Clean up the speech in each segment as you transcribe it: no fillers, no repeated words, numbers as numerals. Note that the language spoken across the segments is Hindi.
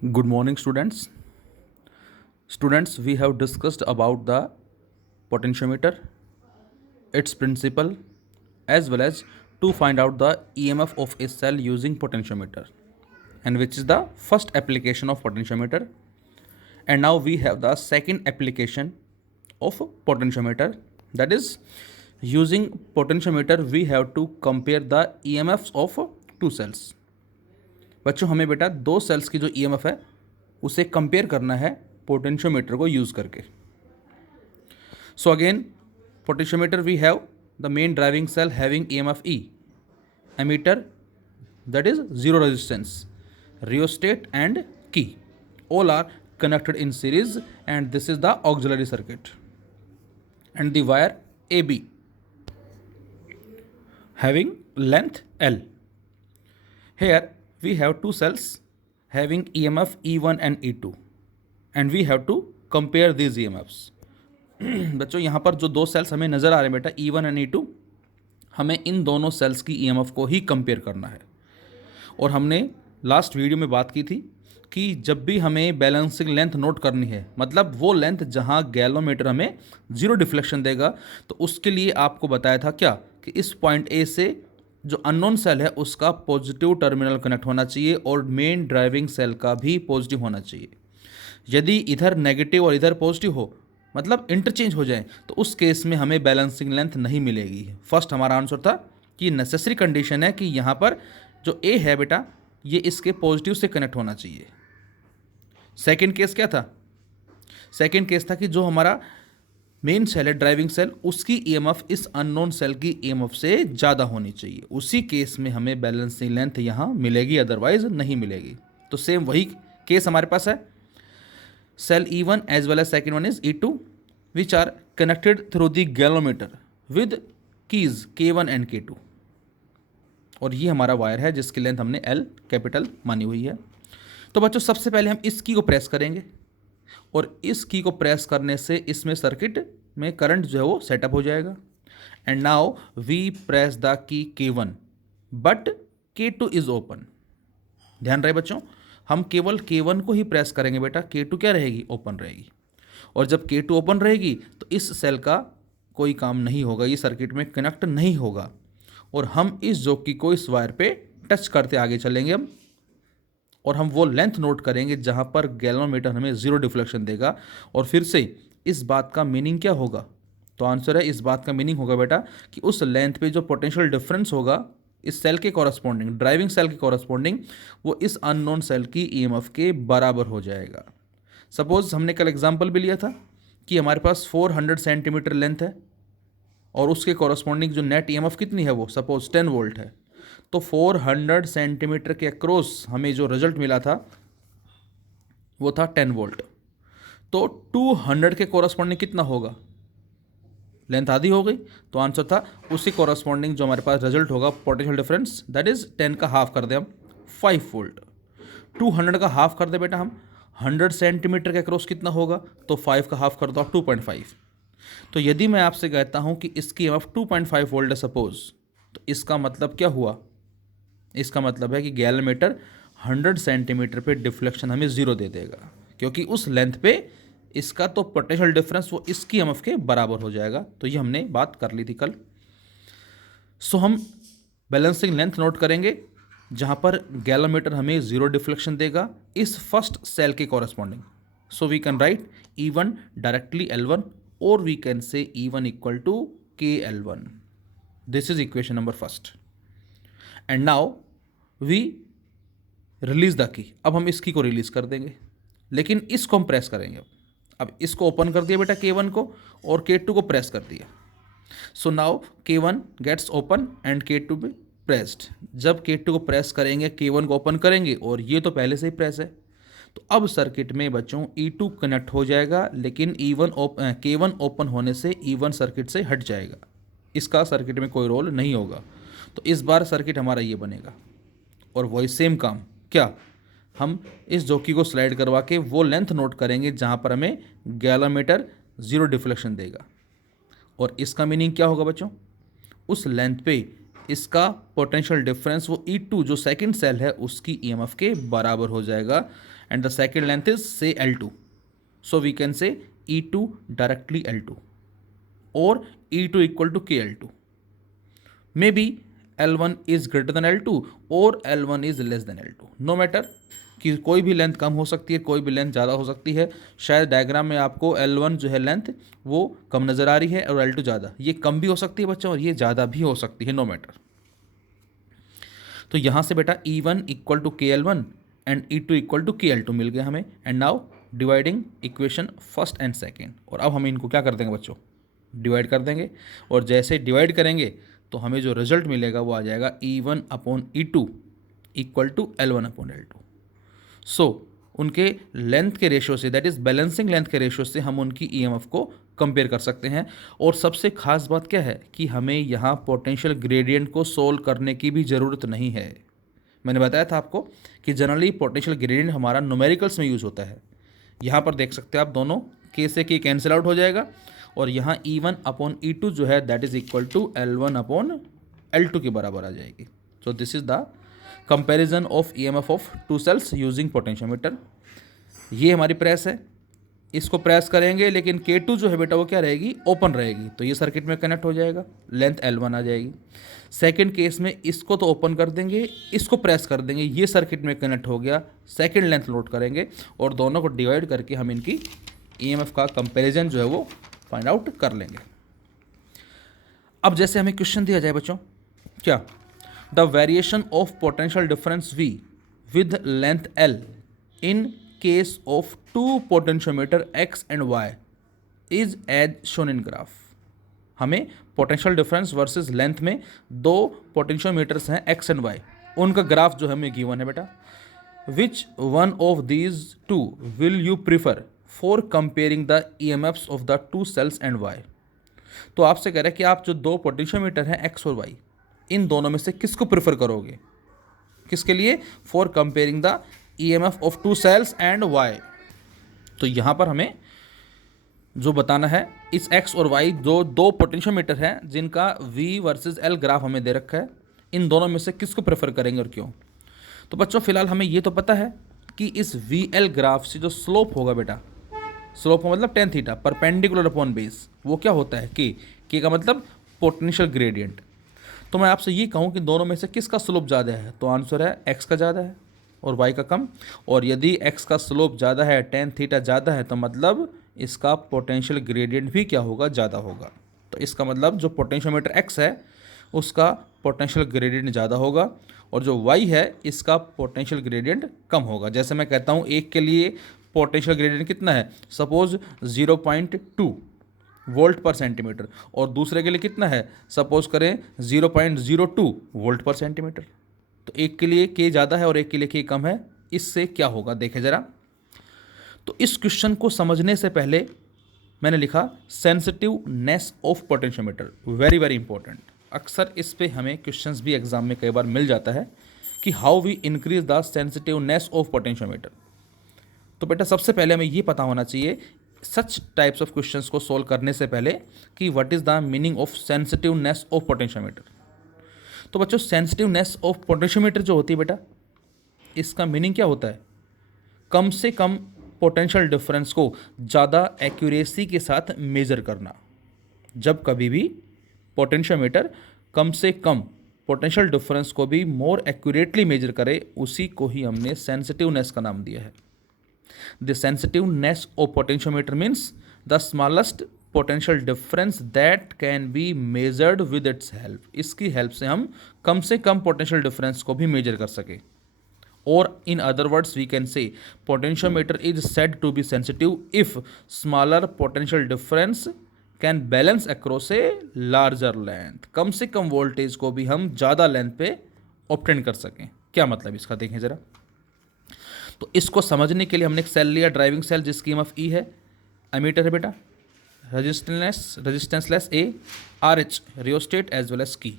Good morning, students. Students, we have discussed about the potentiometer, its principle, as well as to find out the EMF of a cell using potentiometer, and which is the first application of potentiometer. And now we have the second application of potentiometer, that is, using potentiometer we have to compare the EMFs of two cells. बच्चों हमें बेटा दो सेल्स की जो ईएमएफ है उसे कंपेयर करना है पोटेंशियोमीटर को यूज़ करके. So again potentiometer we have the main driving cell having EMF E, ammeter that is zero resistance, rheostat and key, all are connected in series, and this is the auxiliary circuit, and the wire AB having length L. Here we have two cells having EMF E1 and E2, and we have to compare these EMFs. बच्चों यहाँ पर जो दो सेल्स हमें नज़र आ रहे हैं बेटा E1 and E2, हमें इन दोनों सेल्स की EMF को ही कंपेयर करना है. और हमने लास्ट वीडियो में बात की थी कि जब भी हमें बैलेंसिंग लेंथ नोट करनी है, मतलब वो लेंथ जहाँ गैलोमीटर हमें जीरो डिफ्लेक्शन देगा, तो उसके लिए आपको बताया था क्या कि इस पॉइंट ए से जो अननोन सेल है उसका पॉजिटिव टर्मिनल कनेक्ट होना चाहिए और मेन ड्राइविंग सेल का भी पॉजिटिव होना चाहिए. यदि इधर नेगेटिव और इधर पॉजिटिव हो, मतलब इंटरचेंज हो जाए, तो उस केस में हमें बैलेंसिंग लेंथ नहीं मिलेगी. फर्स्ट हमारा आंसर था कि नेसेसरी कंडीशन है कि यहाँ पर जो ए है बेटा ये इसके पॉजिटिव से कनेक्ट होना चाहिए. सेकेंड केस क्या था? सेकेंड केस था कि जो हमारा मेन सेल है ड्राइविंग सेल उसकी ईएमएफ इस अननोन सेल की ईएमएफ से ज़्यादा होनी चाहिए. उसी केस में हमें बैलेंसिंग लेंथ यहाँ मिलेगी, अदरवाइज नहीं मिलेगी. तो सेम वही केस हमारे पास है. Cell E1 as well as second one is E2 which are connected through the galvanometer with keys K1 and K2. और ये हमारा वायर है जिसकी लेंथ हमने L कैपिटल मानी हुई है. तो बच्चों सबसे पहले हम इस की को प्रेस करेंगे और इस की को प्रेस करने से इसमें सर्किट में करंट जो है वो सेटअप हो जाएगा. And now we press the key K1 but K2 is open. ध्यान रहे बच्चों, हम केवल K1 को ही प्रेस करेंगे बेटा, K2 क्या रहेगी? ओपन रहेगी. और जब K2 ओपन रहेगी तो इस सेल का कोई काम नहीं होगा, ये सर्किट में कनेक्ट नहीं होगा. और हम इस जोकी को इस वायर पे टच करते आगे चलेंगे हम, और हम वो लेंथ नोट करेंगे जहाँ पर गैलोमीटर हमें जीरो डिफ्लेक्शन देगा. और फिर से इस बात का मीनिंग क्या होगा? तो आंसर है इस बात का मीनिंग होगा बेटा कि उस लेंथ पे जो पोटेंशियल डिफरेंस होगा इस सेल के कॉरस्पॉन्डिंग, ड्राइविंग सेल के कॉरस्पॉन्डिंग, वो इस अननोन सेल की ईएमएफ के बराबर हो जाएगा. सपोज हमने कल एग्जांपल भी लिया था कि हमारे पास 400 सेंटीमीटर लेंथ है और उसके कॉरस्पॉन्डिंग जो नेट ईएमएफ कितनी है वो सपोज 10 वोल्ट है. तो 400 सेंटीमीटर के अक्रॉस हमें जो रिजल्ट मिला था वो था 10 वोल्ट. तो 200 के कॉरस्पॉन्डिंग कितना होगा? लेंथ आधी हो गई. तो आंसर था उसी कॉरस्पॉन्डिंग जो हमारे पास रिजल्ट होगा पोटेंशियल डिफरेंस, दैट इज 10 का हाफ कर दे हम 5 वोल्ट. 200 का हाफ कर दे बेटा हम 100 सेंटीमीटर के अक्रॉस कितना होगा? तो 5 का हाफ कर दो आप 2.5. तो यदि मैं आपसे कहता हूं कि इसकी ईएमएफ 2.5 वोल्ट है सपोज, तो इसका मतलब क्या हुआ? इसका मतलब है कि गैलोमीटर 100 सेंटीमीटर पे डिफ्लेक्शन हमें जीरो दे देगा, क्योंकि उस लेंथ पे इसका तो पोटेंशियल डिफरेंस वो इसकी ईएमएफ के बराबर हो जाएगा. तो ये हमने बात कर ली थी कल. सो हम बैलेंसिंग लेंथ नोट करेंगे जहाँ पर गैलोमीटर हमें जीरो डिफ्लेक्शन देगा इस फर्स्ट सेल के corresponding. So we can write E1 directly L1 or we can say E1 equal to KL1. This is equation number first. And now we release the key. अब हम इस की को रिलीज कर देंगे, लेकिन इसको हम प्रेस करेंगे. अब इसको ओपन कर दिया बेटा K1 को और K2 को प्रेस कर दिया. So now K1 gets open and K2 भी प्रेस्ड. जब K2 को प्रेस करेंगे K1 को ओपन करेंगे, और ये तो पहले से ही प्रेस है. तो अब सर्किट में बच्चों E2 कनेक्ट हो जाएगा, लेकिन K1 ओपन होने से E1 सर्किट से हट जाएगा, इसका सर्किट में कोई रोल नहीं होगा. तो इस बार सर्किट हमारा ये बनेगा. और वही सेम काम क्या, हम इस जोकी को स्लाइड करवा के वो लेंथ नोट करेंगे जहाँ पर हमें गैलोमीटर जीरो डिफ्लेक्शन देगा. और इसका मीनिंग क्या होगा बच्चों? उस लेंथ पे इसका पोटेंशियल डिफरेंस वो E2 जो सेकंड सेल है उसकी EMF के बराबर हो जाएगा, and the second length is से L2, so we can say E2 directly L2 और E2 equal to KL2. Maybe L1 is greater than L2 और L1 is less than L2. No matter कि कोई भी लेंथ कम हो सकती है, कोई भी लेंथ ज़्यादा हो सकती है. शायद डायग्राम में आपको L1 जो है लेंथ वो कम नज़र आ रही है और L2 ज़्यादा. ये कम भी हो सकती है बच्चों और ये ज़्यादा भी हो सकती है. No matter. तो यहाँ से बेटा E1 equal to KL1 and E2 equal to KL2 मिल गया हमें. And now dividing equation first and second. और अब हम इनको क्या कर देंगे बच्चों, डिवाइड कर देंगे. और जैसे डिवाइड करेंगे तो हमें जो रिजल्ट मिलेगा वो आ जाएगा E1 upon E2 equal to L1 upon L2. So उनके लेंथ के रेशियो से, दैट इज़ बैलेंसिंग लेंथ के रेशियो से हम उनकी EMF को कंपेयर कर सकते हैं. और सबसे खास बात क्या है कि हमें यहाँ पोटेंशियल ग्रेडियंट को सोल्व करने की भी ज़रूरत नहीं है. मैंने बताया था आपको कि जनरली पोटेंशियल ग्रेडियंट हमारा न्यूमेरिकल्स में यूज़ होता है. यहाँ पर देख सकते हैं आप, दोनों के से के कैंसिल आउट हो जाएगा और यहाँ E1 अपॉन E2 जो है that is equal to L1 upon L2 के बराबर आ जाएगी. So this is the comparison of EMF of two cells using potentiometer. ये हमारी प्रेस है, इसको प्रेस करेंगे लेकिन K2 जो है बेटा वो क्या रहेगी, ओपन रहेगी. तो ये सर्किट में कनेक्ट हो जाएगा, लेंथ L1 आ जाएगी. सेकंड केस में इसको तो ओपन कर देंगे, इसको प्रेस कर देंगे, ये सर्किट में कनेक्ट हो गया. सेकंड लेंथ लोड करेंगे और दोनों को डिवाइड करके हम इनकी EMF का कंपैरिजन जो है वो फाइंड आउट कर लेंगे. अब जैसे हमें क्वेश्चन दिया जाए बच्चों, क्या the variation of potential difference V with length L in case of two potentiometer X and Y is as shown in graph. हमें पोटेंशियल डिफरेंस वर्सेस लेंथ में दो पोटेंशियोमीटर्स हैं X एंड Y, उनका ग्राफ जो हमें गिवन है बेटा. Which one of these two will you prefer for comparing the EMFs of the two cells and Y. तो आपसे कह रहा है कि आप जो दो पोटेंशियोमीटर हैं X और Y, इन दोनों में से किसको प्रेफर करोगे, किसके लिए, for comparing the EMF of two cells and Y. तो यहाँ पर हमें जो बताना है, इस X और Y जो दो पोटेंशियोमीटर हैं जिनका V वर्सेस L ग्राफ हमें दे रखा है, इन दोनों में से किसको प्रेफर करेंगे और क्यों. तो बच्चों फिलहाल हमें ये तो पता है कि इस VL ग्राफ से जो स्लोप होगा बेटा, स्लोप मतलब tan theta perpendicular upon base, वो क्या होता है के का मतलब पोटेंशियल ग्रेडियंट. तो मैं आपसे ये कहूँ कि दोनों में से किसका स्लोप ज़्यादा है, तो आंसर है X का ज़्यादा है और Y का कम. और यदि X का स्लोप ज़्यादा है, tan थीटा ज़्यादा है, तो मतलब इसका पोटेंशियल ग्रेडियंट भी क्या होगा, ज़्यादा होगा. तो इसका मतलब जो पोटेंशियोमीटर X है उसका पोटेंशियल ग्रेडियंट ज़्यादा होगा और जो Y है इसका पोटेंशियल ग्रेडियंट कम होगा. जैसे मैं कहता हूँ एक के लिए पोटेंशियल ग्रेडियंट कितना है, सपोज 0.2 वोल्ट पर सेंटीमीटर, और दूसरे के लिए कितना है, सपोज करें 0.02 वोल्ट पर सेंटीमीटर. तो एक के लिए के ज़्यादा है और एक के लिए के कम है. इससे क्या होगा देखें ज़रा. तो इस क्वेश्चन को समझने से पहले मैंने लिखा sensitiveness of potentiometer, very very important. अक्सर इस पे हमें क्वेश्चंस भी एग्जाम में कई बार मिल जाता है कि how we increase the sensitiveness of potentiometer. तो बेटा सबसे पहले हमें ये पता होना चाहिए सच टाइप्स ऑफ क्वेश्चंस को सॉल्व करने से पहले कि what is the meaning of sensitiveness of potentiometer. तो बच्चों सेंसिटिवनेस ऑफ पोटेंशियोमीटर जो होती है बेटा, इसका मीनिंग क्या होता है, कम से कम पोटेंशियल डिफरेंस को ज़्यादा एक्यूरेसी के साथ मेज़र करना. जब कभी भी पोटेंशियोमीटर कम से कम पोटेंशियल डिफरेंस को भी मोर एक्यूरेटली मेजर करे, उसी को ही हमने सेंसिटिवनेस का नाम दिया है. The sensitiveness of potentiometer means the smallest potential difference that can be measured with its help. इसकी हेल्प से हम कम से कम पोटेंशियल डिफरेंस को भी मेजर कर सके. और in other words we can say potentiometer is said to be sensitive if smaller potential difference can balance across a larger length. कम से कम वोल्टेज को भी हम ज़्यादा लेंथ पे ऑब्टेन कर सकें. क्या मतलब इसका देखें ज़रा. तो इसको समझने के लिए हमने एक सेल लिया, ड्राइविंग सेल, जिसकी EMF E है, एमीटर है बेटा, resistanceless A, RH rheostat as well as key,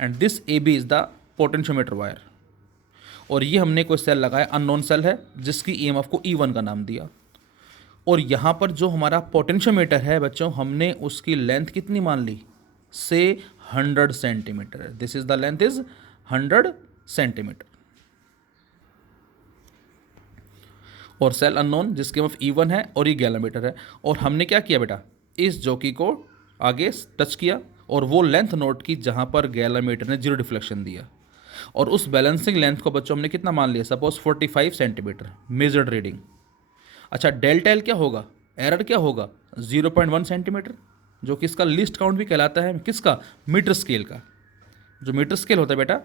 and this AB is the potentiometer wire. और ये हमने कोई सेल लगाया, अननोन सेल है, जिसकी EMF को E1 का नाम दिया. और यहाँ पर जो हमारा पोटेंशियोमीटर है बच्चों, हमने उसकी लेंथ कितनी मान ली, से 100 centimetre. This is the length is 100 centimetre. और सेल अननोन जिसके EMF E1 है और ये गैलोमीटर है। और हमने क्या किया बेटा, इस जॉकी को आगे टच किया और वो लेंथ नोट की जहाँ पर गैलोमीटर ने 0 डिफ्लेक्शन दिया। और उस बैलेंसिंग लेंथ को बच्चों हमने कितना मान लिया, सपोज 45 सेंटीमीटर मेजर्ड रीडिंग। अच्छा, डेल्टा एल क्या होगा, एरर क्या होगा, 0.1 सेंटीमीटर, जो कि इसका लिस्ट काउंट भी कहलाता है, किसका, मीटर स्केल का। जो मीटर स्केल होता है बेटा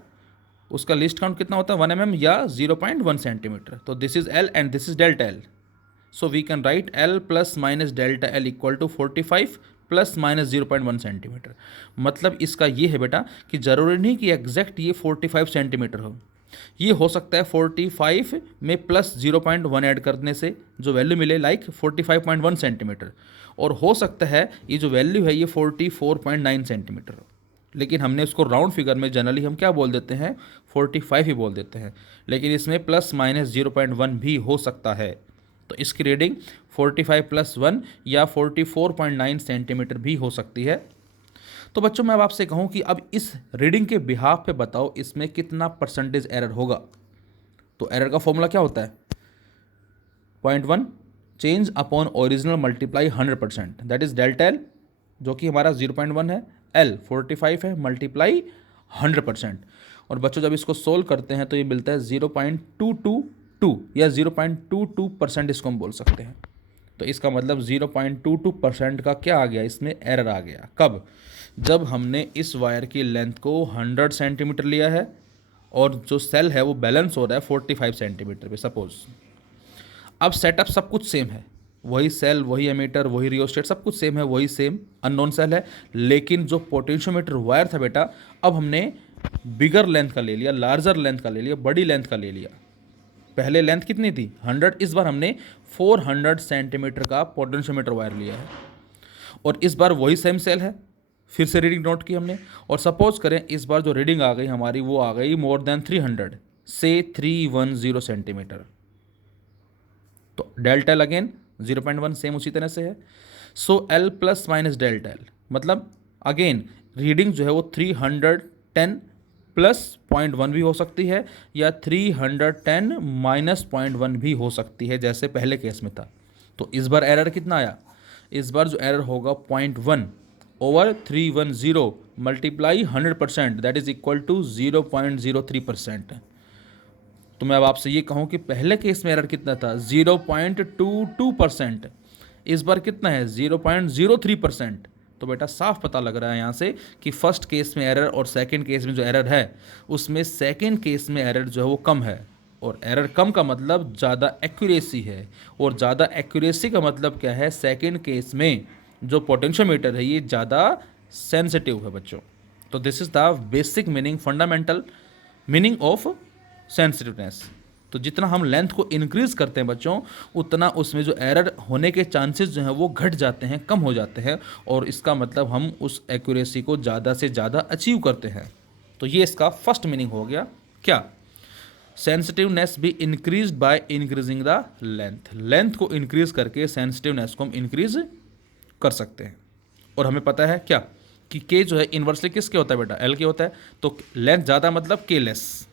उसका लिस्ट काउंट कितना होता है, 1 mm या 0.1 सेंटीमीटर। तो this is L and this is delta L. So we can write L plus minus delta L equal to 45 plus minus 0.1 centimetre. मतलब इसका ये है बेटा कि ज़रूरी नहीं कि एग्जैक्ट ये 45 सेंटीमीटर हो, ये हो सकता है 45 में प्लस 0.1 ऐड करने से जो वैल्यू मिले, लाइक 45.1 सेंटीमीटर। और हो सकता है ये जो वैल्यू है ये 44.9 सेंटीमीटर हो, लेकिन हमने उसको राउंड फिगर में जनरली हम क्या बोल देते हैं, 45 ही बोल देते हैं, लेकिन इसमें प्लस माइनस 0.1 भी हो सकता है। तो इसकी रीडिंग 45 प्लस 1 या 44.9 सेंटीमीटर भी हो सकती है। तो बच्चों मैं अब आपसे कहूँ कि अब इस रीडिंग के बिहाफ पे बताओ इसमें कितना परसेंटेज एरर होगा। तो एरर का फॉर्मूला क्या होता है, 0.1 change upon original multiply 100%, that is delta L, जो कि हमारा 0.1 है, एल 45 है, मल्टीप्लाई 100%। और बच्चों जब इसको सोल्व करते हैं तो ये मिलता है 0.222 या 0.22% इसको हम बोल सकते हैं। तो इसका मतलब 0.22% का क्या आ गया, इसमें एरर आ गया। कब, जब हमने इस वायर की लेंथ को 100 सेंटीमीटर लिया है और जो सेल है वो बैलेंस हो रहा है 45 सेंटीमीटर पे सपोज। अब सेटअप सब कुछ सेम है, वही सेल, वही एमीटर, वही रियोस्टेट, सब कुछ सेम है, वही सेम अननोन सेल है, लेकिन जो पोटेंशियोमीटर वायर था बेटा अब हमने बिगर लेंथ का ले लिया, लार्जर लेंथ का ले लिया, बड़ी लेंथ का ले लिया। पहले लेंथ कितनी थी 100, इस बार हमने 400 सेंटीमीटर का पोटेंशियोमीटर वायर लिया है। और इस बार वही सेम सेल है, फिर से रीडिंग नोट की हमने। और सपोज करें इस बार जो रीडिंग आ गई हमारी वो आ गई मोर देन 300 से 310 सेंटीमीटर। तो डेल्टा एल अगेन 0.1 सेम उसी तरह से है। So L plus minus delta L, मतलब अगेन रीडिंग जो है वो 310 प्लस 0.1 भी हो सकती है या 310 माइनस 0.1 भी हो सकती है, जैसे पहले केस में था। तो इस बार एरर कितना आया, इस बार जो एरर होगा 0.1 over 310 multiply 100%, that is equal to 0.03%। तो मैं अब आपसे ये कहूँ कि पहले केस में एरर कितना था 0.22%, इस बार कितना है 0.03%। तो बेटा साफ पता लग रहा है यहाँ से कि फर्स्ट केस में एरर और सेकंड केस में जो एरर है उसमें सेकंड केस में एरर जो है वो कम है। और एरर कम का मतलब ज़्यादा एक्यूरेसी है, और ज़्यादा एक्यूरेसी का मतलब क्या है, सेकंड केस में जो पोटेंशियोमीटर है ये ज़्यादा सेंसिटिव है बच्चों। तो this is the basic meaning, fundamental meaning of sensitiveness. तो जितना हम लेंथ को इंक्रीज करते हैं बच्चों उतना उसमें जो एरर होने के चांसेस जो हैं वो घट जाते हैं, कम हो जाते हैं, और इसका मतलब हम उस एक्यूरेसी को ज़्यादा से ज़्यादा अचीव करते हैं। तो ये इसका फर्स्ट मीनिंग हो गया। क्या, सेंसिटिवनेस भी increase by increasing the length, length को इंक्रीज करके सेंसिटिवनेस को हम इंक्रीज कर सकते हैं। और हमें पता है क्या कि के जो है इन्वर्सली किसके होता है बेटा, एल के होता है। तो लेंथ ज़्यादा मतलब के लेस,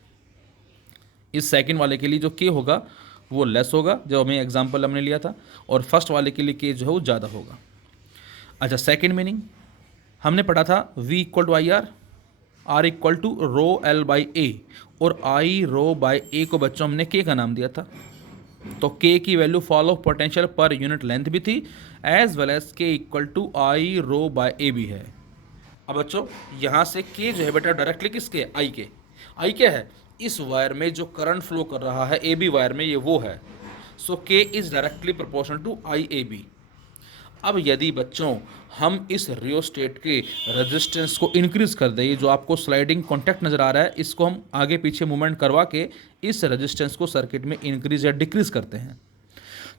इस सेकंड वाले के लिए जो के होगा वो लेस होगा, जो हमें एग्जांपल हमने लिया था, और फर्स्ट वाले के लिए के जो है वो ज़्यादा होगा। अच्छा, सेकंड मीनिंग हमने पढ़ा था V equal to I R equal to rho L by A, और आई रो बाई ए को बच्चों हमने के का नाम दिया था। तो के की value fall of potential per unit length भी थी, as well as K equal to I rho by A भी है। अब बच्चों यहाँ से के जो है बेटा डायरेक्टली किसके, आई के। आई क्या है, इस वायर में जो करंट फ्लो कर रहा है ए बी वायर में ये वो है। So K is directly proportional to I A B. अब यदि बच्चों हम इस रियोस्टेट के रेजिस्टेंस को इंक्रीज कर दें, ये जो आपको स्लाइडिंग कॉन्टैक्ट नज़र आ रहा है इसको हम आगे पीछे मूवमेंट करवा के इस रेजिस्टेंस को सर्किट में इंक्रीज या डिक्रीज करते हैं।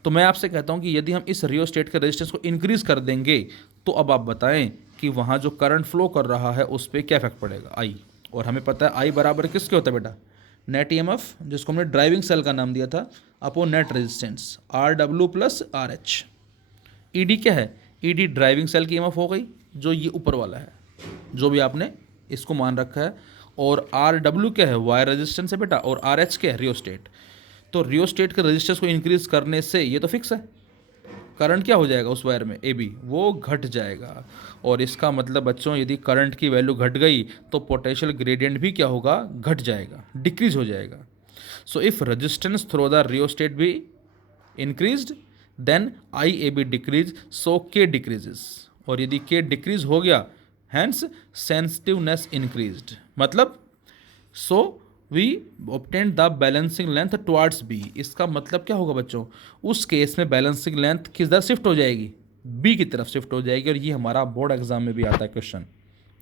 तो मैं आपसे कहता हूँ कि यदि हम इस रियोस्टेट के रेजिस्टेंस को इंक्रीज कर देंगे तो अब आप बताएं कि वहाँ जो करंट फ्लो कर रहा है उस पर क्या इफेक्ट पड़ेगा, आई। और हमें पता है आई बराबर किसके होता है बेटा, नेट ईएमएफ, जिसको हमने ड्राइविंग सेल का नाम दिया था, upon net resistance RW plus RH। ED क्या है, ईडी ड्राइविंग सेल की ईएमएफ हो गई, जो ये ऊपर वाला है जो भी आपने इसको मान रखा है, और आर डब्ल्यू क्या है, वायर रेजिस्टेंस है बेटा, और आर एच क्या है, रियोस्टेट। तो रियोस्टेट के रेजिस्टेंस को इंक्रीज करने से ये तो फिक्स है, करंट क्या हो जाएगा उस वायर में, ए बी, वो घट जाएगा। और इसका मतलब बच्चों यदि करंट की वैल्यू घट गई तो पोटेंशियल ग्रेडियंट भी क्या होगा, घट जाएगा, डिक्रीज हो जाएगा। So if resistance through the rheostat भी increased then I A B decrease, so K decreases. और यदि के डिक्रीज हो गया हैंस सेंसिटिवनेस इंक्रीज्ड, मतलब so we obtain the balancing length towards B. इसका मतलब क्या होगा बच्चों, उस केस में बैलेंसिंग लेंथ किस तरफ शिफ्ट हो जाएगी, बी की तरफ शिफ्ट हो जाएगी। और ये हमारा बोर्ड एग्जाम में भी आता है क्वेश्चन,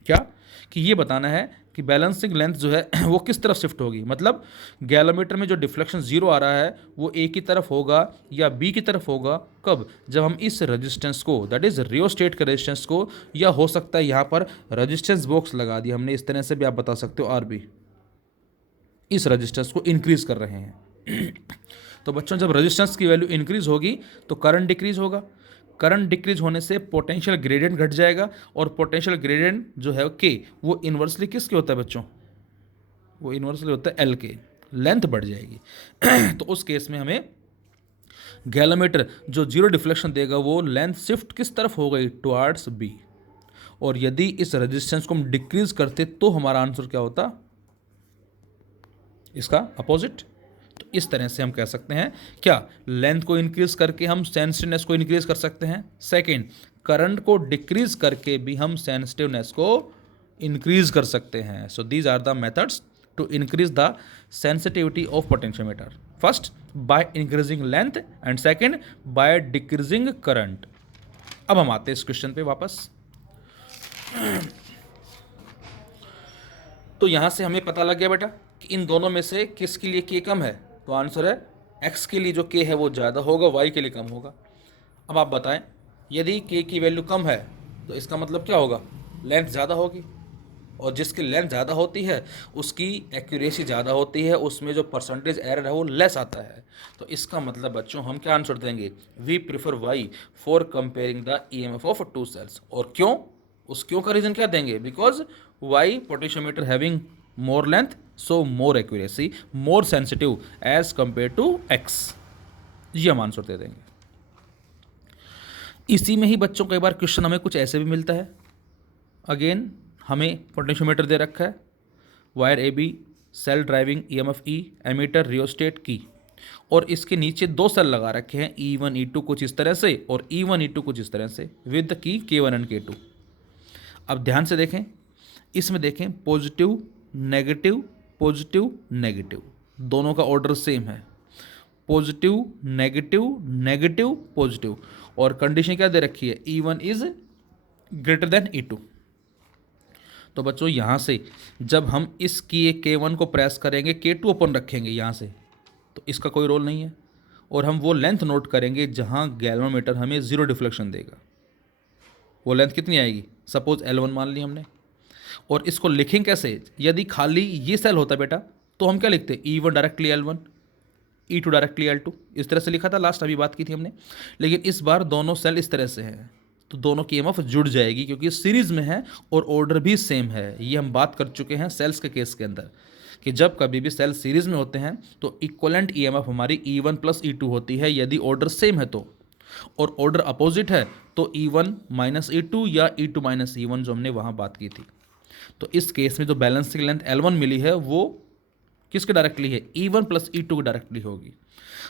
क्या कि ये बताना है कि बैलेंसिंग लेंथ जो है वो किस तरफ शिफ्ट होगी, मतलब गैलोमीटर में जो डिफ्लेक्शन जीरो आ रहा है वो ए की तरफ होगा या बी की तरफ होगा, कब, जब हम इस रेजिस्टेंस को, दैट इज रियोस्टेट के रेजिस्टेंस को, या हो सकता है यहाँ पर रेजिस्टेंस बॉक्स लगा दिया हमने, इस तरह से भी आप बता सकते हो आर बी, इस रेजिस्टेंस को इंक्रीज कर रहे हैं। तो बच्चों जब रेजिस्टेंस की वैल्यू इंक्रीज होगी तो करंट डिक्रीज होगा, करंट डिक्रीज होने से पोटेंशियल ग्रेडियंट घट जाएगा, और पोटेंशियल ग्रेडियंट जो है के, वो इन्वर्सली किसके होता है बच्चों, वो इन्वर्सली होता है एल के, लेंथ बढ़ जाएगी। तो उस केस में हमें गैलोमीटर जो जीरो डिफ्लेक्शन देगा वो लेंथ शिफ्ट किस तरफ हो गई, टुवर्ड्स बी। और यदि इस रेजिस्टेंस को हम डिक्रीज करते तो हमारा आंसर क्या होता, इसका अपोजिट। तो इस तरह से हम कह सकते हैं क्या, लेंथ को इंक्रीज करके हम सेंसिटिवनेस को इंक्रीज कर सकते हैं। सेकंड, करंट को डिक्रीज करके भी हम सेंसिटिवनेस को इंक्रीज कर सकते हैं। So these are the methods to increase the sensitivity of potentiometer. First by increasing length, and second by decreasing current. अब हम आते हैं इस क्वेश्चन पे वापस। तो यहां से हमें पता लग गया बेटा कि इन दोनों में से किसके लिए के कम है, तो आंसर है एक्स के लिए जो के है वो ज़्यादा होगा, वाई के लिए कम होगा। अब आप बताएं, यदि के की वैल्यू कम है तो इसका मतलब क्या होगा, लेंथ ज़्यादा होगी, और जिसकी लेंथ ज़्यादा होती है उसकी एक्यूरेसी ज़्यादा होती है, उसमें जो परसेंटेज एरर है वो लेस आता है। तो इसका मतलब बच्चों हम क्या आंसर देंगे, we prefer Y for comparing the E M F of two cells. और क्यों, उस क्यों का रीज़न क्या देंगे, because Y potentiometer having more length, so more accuracy, more sensitive as compared to x। ये हम आंसर दे देंगे। इसी में ही बच्चों कई बार क्वेश्चन हमें कुछ ऐसे भी मिलता है, अगेन हमें पोटेंशियोमीटर दे रखा है, wire A B, cell driving E M F E, ammeter rheostat की, और इसके नीचे दो सेल लगा रखे हैं E1 E2 कुछ इस तरह से और E1 E2 कुछ इस तरह से, with the key K1 and K2। अब ध्यान से देखें, इसमें देखें पॉजिटिव नेगेटिव पॉजिटिव नेगेटिव, दोनों का ऑर्डर सेम है, पॉजिटिव नेगेटिव नेगेटिव पॉजिटिव, और कंडीशन क्या दे रखी है, E1 is greater then E2। तो बच्चों यहाँ से जब हम इस की K1 को प्रेस करेंगे, K2 ओपन रखेंगे यहाँ से, तो इसका कोई रोल नहीं है, और हम वो लेंथ नोट करेंगे जहाँ गैल्वेनोमीटर हमें जीरो डिफ्लेक्शन देगा। वो लेंथ कितनी आएगी, सपोज L1 मान ली हमने, और इसको लिखें कैसे, यदि खाली ये सेल होता बेटा तो हम क्या लिखते, E1 directly L1, E2 directly L2, इस तरह से लिखा था लास्ट, अभी बात की थी हमने। लेकिन इस बार दोनों सेल इस तरह से हैं, तो दोनों की EMF जुड़ जाएगी क्योंकि सीरीज में है और ऑर्डर भी सेम है। ये हम बात कर चुके हैं सेल्स के केस के अंदर कि जब कभी भी सेल सीरीज में होते हैं तो इक्वलेंट EMF हमारी E1 प्लस E2 होती है यदि ऑर्डर सेम है तो, और ऑर्डर अपोजिट है तो E1 माइनस E2 या E2 माइनस E1, जो हमने वहाँ बात की थी। तो इस केस में जो बैलेंसिंग लेंथ L1 मिली है वो किसके डायरेक्टली है, E1 प्लस E2 डायरेक्टली होगी।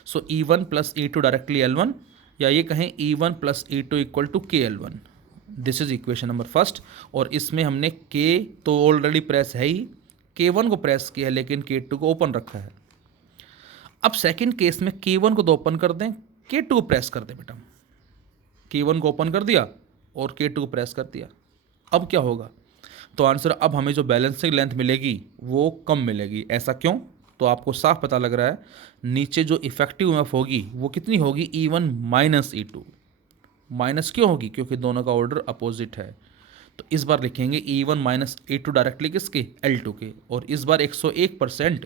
सो E1 plus E2 directly L1, या ये कहें E1 plus E2 equal to KL1। This is equation number first. और इसमें हमने K तो ऑलरेडी प्रेस है ही, K1 को प्रेस किया है लेकिन K2 को ओपन रखा है। अब सेकंड केस में K1 को तो ओपन कर दें, K2 को प्रेस कर दें बेटा, K1 को ओपन कर दिया और K2 को प्रेस कर दिया। अब क्या होगा, तो आंसर, अब हमें जो बैलेंसिंग लेंथ मिलेगी वो कम मिलेगी। ऐसा क्यों, तो आपको साफ पता लग रहा है, नीचे जो इफेक्टिव EMF होगी वो कितनी होगी, E1 माइनस E2। माइनस क्यों होगी, क्योंकि दोनों का ऑर्डर अपोजिट है। तो इस बार लिखेंगे E1 माइनस E2 डायरेक्टली किसके, L2 के, और इस बार 101%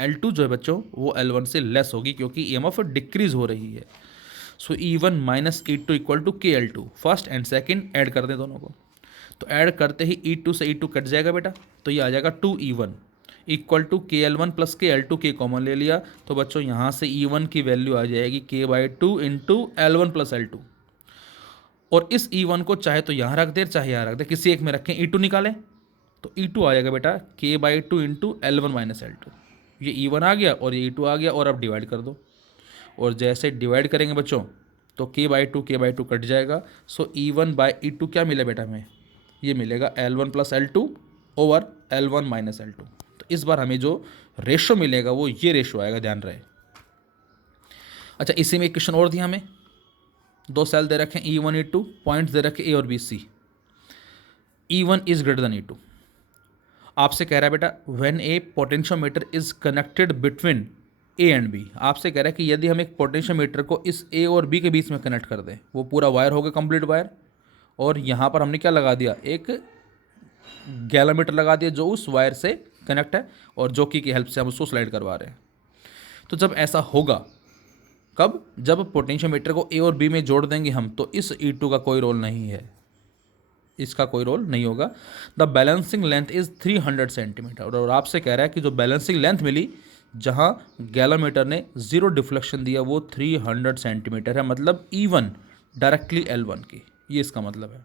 L2 जो है बच्चों वो L1 से लेस होगी क्योंकि EMF डिक्रीज हो रही है। So E1 minus E2 equal to KL2, first and second add कर दें दोनों को, तो ऐड करते ही E2 से E2 कट जाएगा बेटा, तो ये आ जाएगा 2E1 equal to KL1 plus KL2, के कॉमन ले लिया तो बच्चों यहाँ से E1 की वैल्यू आ जाएगी K/2 into L1 plus L2। और इस E1 को चाहे तो यहाँ रख दे चाहे यहाँ रख दे, किसी एक में रखें, E2 निकालें तो E2 आ जाएगा बेटा K/2 into L1 minus L2। ये E1 आ गया और ये E2 आ गया, और अब डिवाइड कर दो, और जैसे डिवाइड करेंगे बच्चों तो K/2 कट जाएगा। सो E1/E2 क्या मिला बेटा हमें, ये मिलेगा L1 plus L2 over L1 minus L2। तो इस बार हमें जो रेशो मिलेगा वो ये रेशो आएगा, ध्यान रहे। अच्छा, इसी में एक क्वेश्चन और दिया हमें, दो सेल दे रखे E1 E2, पॉइंट्स दे रखे A और B C। E1 is greater then E2। आपसे कह रहा है बेटा when A potentiometer is connected between A and B। आपसे कह रहा है कि यदि हम एक पोटेंशियोमीटर को इस A और B के बीच में कनेक्ट कर दें, वो पूरा वायर होगा कंप्लीट वायर, और यहाँ पर हमने क्या लगा दिया, एक गैलोमीटर लगा दिया जो उस वायर से कनेक्ट है, और जॉकी की हेल्प से हम उसको स्लाइड करवा रहे हैं। तो जब ऐसा होगा, कब, जब पोटेंशियोमीटर को A और B में जोड़ देंगे हम, तो इस E2 का कोई रोल नहीं है, इसका कोई रोल नहीं होगा। The balancing length is 300 centimetre. और आपसे कह रहा है कि जो बैलेंसिंग लेंथ मिली, जहां गैलोमीटर ने जीरो डिफ्लेक्शन दिया, वो 300 सेंटीमीटर है, मतलब E1 डायरेक्टली L1 की, ये इसका मतलब है।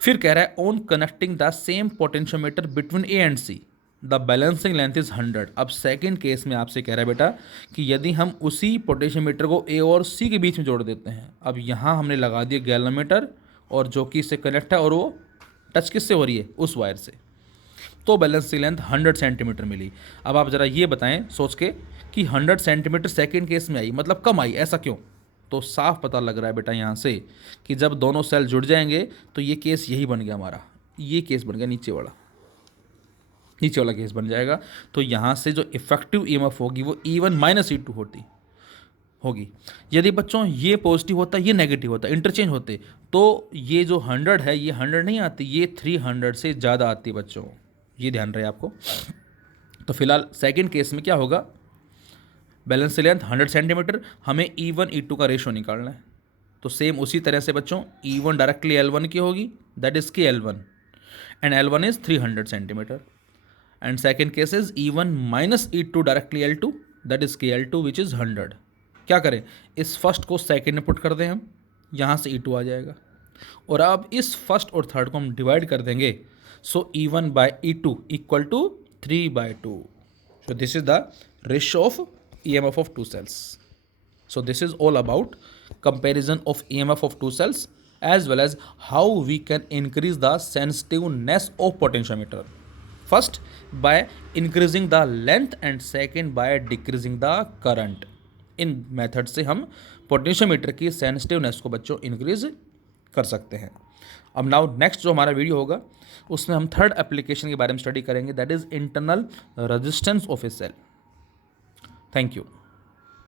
फिर कह रहा है on connecting the same potentiometer between A and C the balancing length is 100। अब सेकेंड केस में आपसे कह रहा है बेटा कि यदि हम उसी पोटेंशियोमीटर को A और C के बीच में जोड़ देते हैं, अब यहाँ हमने लगा दिया गैलोमीटर और जो कि इससे कनेक्ट है, और वो टच किससे हो रही है, उस वायर से, तो बैलेंसिंग लेंथ 100 सेंटीमीटर मिली। अब आप ज़रा ये बताएं सोच के कि 100 सेंटीमीटर सेकेंड केस में आई, मतलब कम आई, ऐसा क्यों? तो साफ पता लग रहा है बेटा यहाँ से कि जब दोनों सेल जुड़ जाएंगे तो ये केस यही बन गया हमारा, ये केस बन गया नीचे वाला केस बन जाएगा। तो यहाँ से जो इफेक्टिव EMF होगी वो E1 माइनस E2 होगी। यदि बच्चों ये पॉजिटिव होता, ये नेगेटिव होता, इंटरचेंज होते, तो ये जो 100 है ये 100 नहीं आती, ये 300 से ज़्यादा आती बच्चों, ये ध्यान रहे आपको। तो फिलहाल सेकंड केस में क्या होगा, बैलेंस लेंथ 100 सेंटीमीटर, हमें E1 E2 का रेशो निकालना है। तो सेम उसी तरह से बच्चों E1 डायरेक्टली L1 की होगी, that is KL1, and L1 is 300 centimetre, and second case is E1 minus E2 directly L2, that is KL2 which is 100। क्या करें, इस फर्स्ट को सेकेंड में पुट कर दें हम, यहाँ से E2 आ जाएगा, और अब इस फर्स्ट और थर्ड को हम डिवाइड कर देंगे, so E1/E2 equal to 3/2। So this is the ratio of EMF of two cells. So this is all about comparison of EMF of two cells as well as how we can increase the sensitiveness of potentiometer. First by increasing the length and second by decreasing the current. In method से हम पोटेंशियोमीटर की सेंसिटिवनेस को बच्चों इंक्रीज कर सकते हैं। अब नाउ नेक्स्ट जो हमारा वीडियो होगा उसमें हम थर्ड एप्लीकेशन के बारे में स्टडी करेंगे, that is internal resistance of a cell. Thank you.